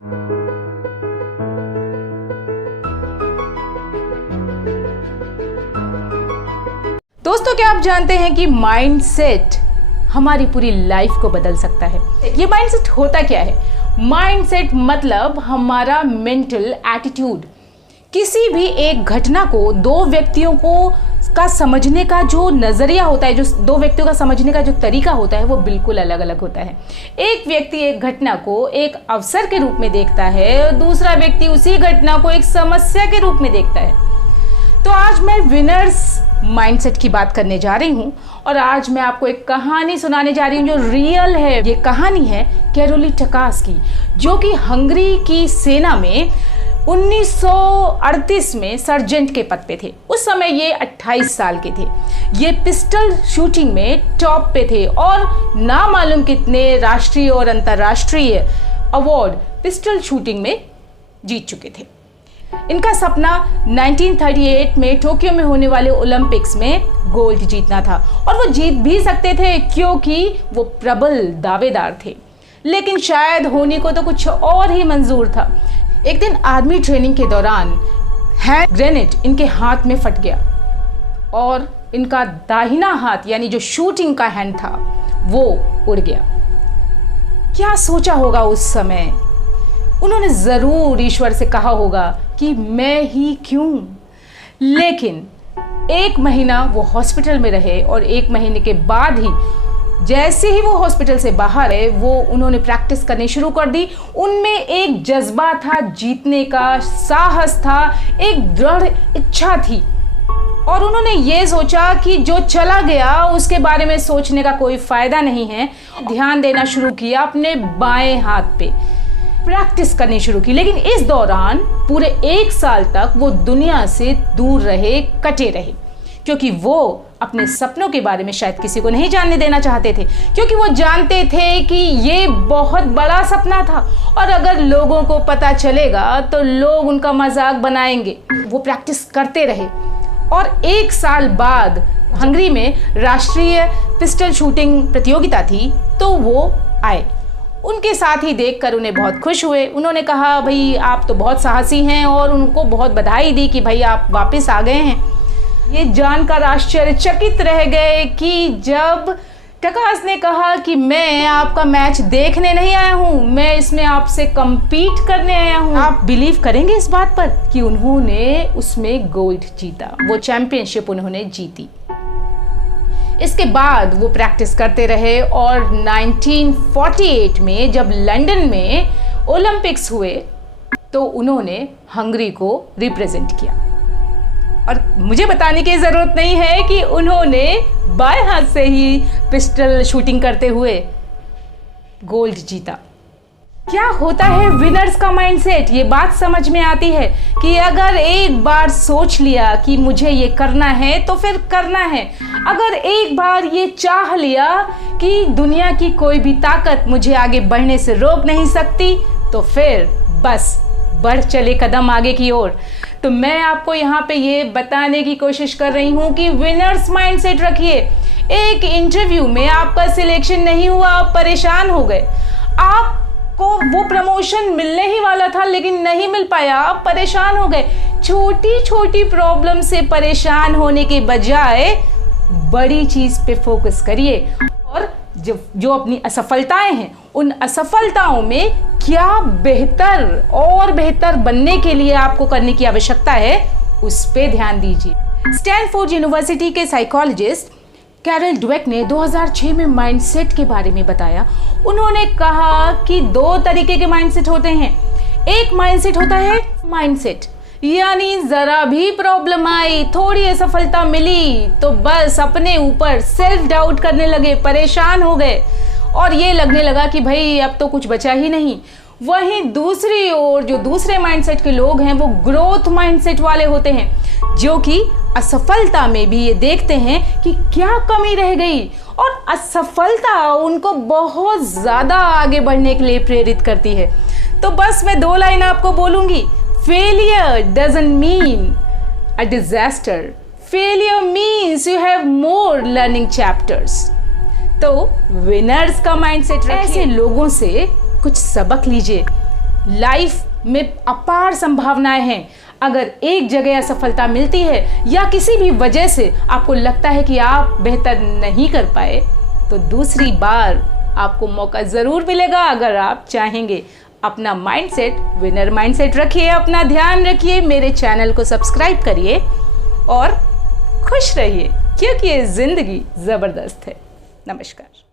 दोस्तों, क्या आप जानते हैं कि माइंडसेट हमारी पूरी लाइफ को बदल सकता है। ये माइंडसेट होता क्या है? माइंडसेट मतलब हमारा मेंटल एटीट्यूड। किसी भी एक घटना को दो व्यक्तियों का समझने का जो नज़रिया होता है, जो दो व्यक्तियों का समझने का जो तरीका होता है, वो बिल्कुल अलग अलग होता है। एक व्यक्ति एक घटना को एक अवसर के रूप में देखता है और दूसरा व्यक्ति उसी घटना को एक समस्या के रूप में देखता है। तो आज मैं विनर्स माइंडसेट की बात करने जा रही हूँ और आज मैं आपको एक कहानी सुनाने जा रही हूँ जो रियल है। ये कहानी है कैरोली टकास की, जो कि हंगरी की सेना में 1938 में सर्जेंट के पद पे थे। उस समय ये 28 साल के थे। ये पिस्टल शूटिंग में टॉप पे थे और ना मालूम कितने राष्ट्रीय और अंतर्राष्ट्रीय अवार्ड पिस्टल शूटिंग में जीत चुके थे। इनका सपना 1938 में टोक्यो में होने वाले ओलंपिक्स में गोल्ड जीतना था और वो जीत भी सकते थे क्योंकि वो प्रबल दावेदार थे। लेकिन शायद होने को तो कुछ और ही मंजूर था। एक दिन आर्मी ट्रेनिंग के दौरान हैंड ग्रेनेड इनके हाथ में फट गया और इनका दाहिना हाथ यानी जो शूटिंग का हैंड था वो उड़ गया। क्या सोचा होगा उस समय? उन्होंने जरूर ईश्वर से कहा होगा कि मैं ही क्यों। लेकिन 1 महीना वो हॉस्पिटल में रहे और 1 महीने के बाद ही जैसे ही वो हॉस्पिटल से बाहर आए, वो उन्होंने प्रैक्टिस करनी शुरू कर दी। उनमें एक जज्बा था जीतने का, साहस था, एक दृढ़ इच्छा थी और उन्होंने ये सोचा कि जो चला गया उसके बारे में सोचने का कोई फायदा नहीं है। ध्यान देना शुरू किया अपने बाएं हाथ पे, प्रैक्टिस करनी शुरू की। लेकिन इस दौरान पूरे 1 साल तक वो दुनिया से दूर रहे, कटे रहे, क्योंकि वो अपने सपनों के बारे में शायद किसी को नहीं जानने देना चाहते थे, क्योंकि वो जानते थे कि ये बहुत बड़ा सपना था और अगर लोगों को पता चलेगा तो लोग उनका मजाक बनाएंगे। वो प्रैक्टिस करते रहे और 1 साल बाद हंगरी में राष्ट्रीय पिस्टल शूटिंग प्रतियोगिता थी, तो वो आए। उनके साथ ही देखकर उन्हें बहुत खुश हुए। उन्होंने कहा, भाई आप तो बहुत साहसी हैं, और उनको बहुत बधाई दी कि भाई आप वापस आ गए हैं। ये जानकर आश्चर्यचकित रह गए कि जब टकास ने कहा कि मैं आपका मैच देखने नहीं आया हूँ, मैं इसमें आपसे compete करने आया हूँ। आप बिलीव करेंगे इस बात पर कि उन्होंने उसमें गोल्ड जीता, वो चैंपियनशिप उन्होंने जीती। इसके बाद वो प्रैक्टिस करते रहे और 1948 में जब लंदन में ओलंपिक्स हुए तो उन्होंने हंगरी को रिप्रेजेंट किया। और मुझे बताने की ज़रूरत नहीं है कि उन्होंने बाएं हाथ से ही पिस्टल शूटिंग करते हुए गोल्ड जीता। क्या होता है विनर्स का माइंडसेट? ये बात समझ में आती है कि अगर एक बार सोच लिया कि मुझे ये करना है तो फिर करना है। अगर एक बार ये चाह लिया कि दुनिया की कोई भी ताकत मुझे आगे बढ़ने से रोक नहीं सकती, तो फिर बस बढ़ चले कदम आगे की ओर। तो मैं आपको यहाँ पे ये बताने की कोशिश कर रही हूँ कि विनर्स माइंडसेट रखिए। एक इंटरव्यू में आपका सिलेक्शन नहीं हुआ, आप परेशान हो गए, आपको वो प्रमोशन मिलने ही वाला था लेकिन नहीं मिल पाया, आप परेशान हो गए। छोटी छोटी प्रॉब्लम से परेशान होने के बजाय बड़ी चीज पे फोकस करिए और जो अपनी असफलताएं हैं, उन असफलताओं में क्या बेहतर और बेहतर बनने के लिए आपको करने की आवश्यकता है, उस पे ध्यान दीजिए। स्टैनफोर्ड यूनिवर्सिटी के साइकोलॉजिस्ट कैरल ड्वेक ने 2006 में माइंडसेट के बारे में बताया। उन्होंने कहा कि 2 तरीके के माइंडसेट होते हैं। एक माइंडसेट होता है माइंडसेट, यानी जरा भी प्रॉब्लम आई, थोड़ी असफलता मिली तो बस अपने ऊपर सेल्फ डाउट करने लगे, परेशान हो गए और ये लगने लगा कि भाई अब तो कुछ बचा ही नहीं। वहीं दूसरी ओर जो दूसरे माइंडसेट के लोग हैं वो ग्रोथ माइंडसेट वाले होते हैं, जो कि असफलता में भी ये देखते हैं कि क्या कमी रह गई और असफलता उनको बहुत ज़्यादा आगे बढ़ने के लिए प्रेरित करती है। तो बस मैं 2 लाइन आपको बोलूँगी, failure doesn't mean a disaster, failure means you have more learning chapters. तो विनर्स का माइंडसेट रखिए, ऐसे लोगों से कुछ सबक लीजिए लाइफ में अपार संभावनाएं हैं। अगर एक जगह असफलता मिलती है या किसी भी वजह से आपको लगता है कि आप बेहतर नहीं कर पाए, तो दूसरी बार आपको मौका ज़रूर मिलेगा अगर आप चाहेंगे। अपना माइंडसेट विनर माइंडसेट रखिए, अपना ध्यान रखिए, मेरे चैनल को सब्सक्राइब करिए और खुश रहिए, क्योंकि ये ज़िंदगी ज़बरदस्त है। नमस्कार।